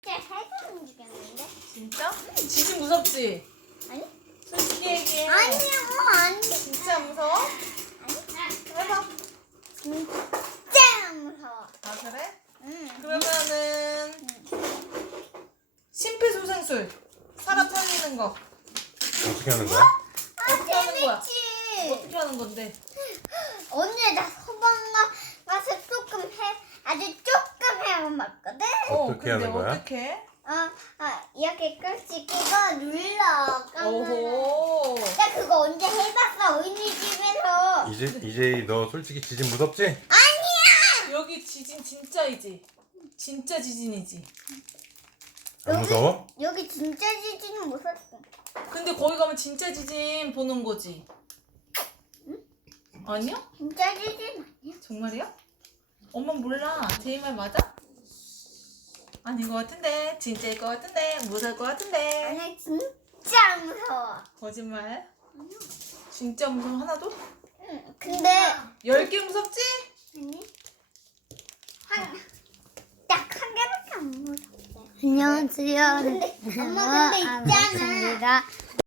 해가 움직였는데? 진짜? 지진 무섭지? 아니? 솔직히 얘기해. 아니요, 아니. 진짜 무서워? 아니? 해봐. 진짜 무서워. 아 그래? 응. 그러면은 심폐소생술 사람 살리는 거 어떻게 하는 거야? 어떻게 하는 거야? 재밌지? 어떻게 하는 건데? 언니 나 소방관 가서 아주 조금 해봤거든? 어떻게 근데 하는 거야? 어떻게? 이렇게 끌지 그거 눌러. 오호. 나 그거 언제 해봤어 언니 집에서. 이제 너 솔직히 지진 무섭지? 여기 지진 진짜이지? 진짜 지진이지? 안 무서워? 여기 진짜 지진은 무섭어. 근데 거기 가면 진짜 지진 보는 거지? 아니야? 진짜 지진 아니야? 정말이야? 엄마 몰라. 제이 말 맞아? 아닌 것 같은데. 진짜일 것 같은데. 무서울 것 같은데. 아니 진짜 무서워. 거짓말. 진짜 무서워 하나도? 응. 근데 10개 무섭지? 아니 딱 한 개밖에 안 무서워. 안녕하세요. 근데 엄마 근데 있잖아.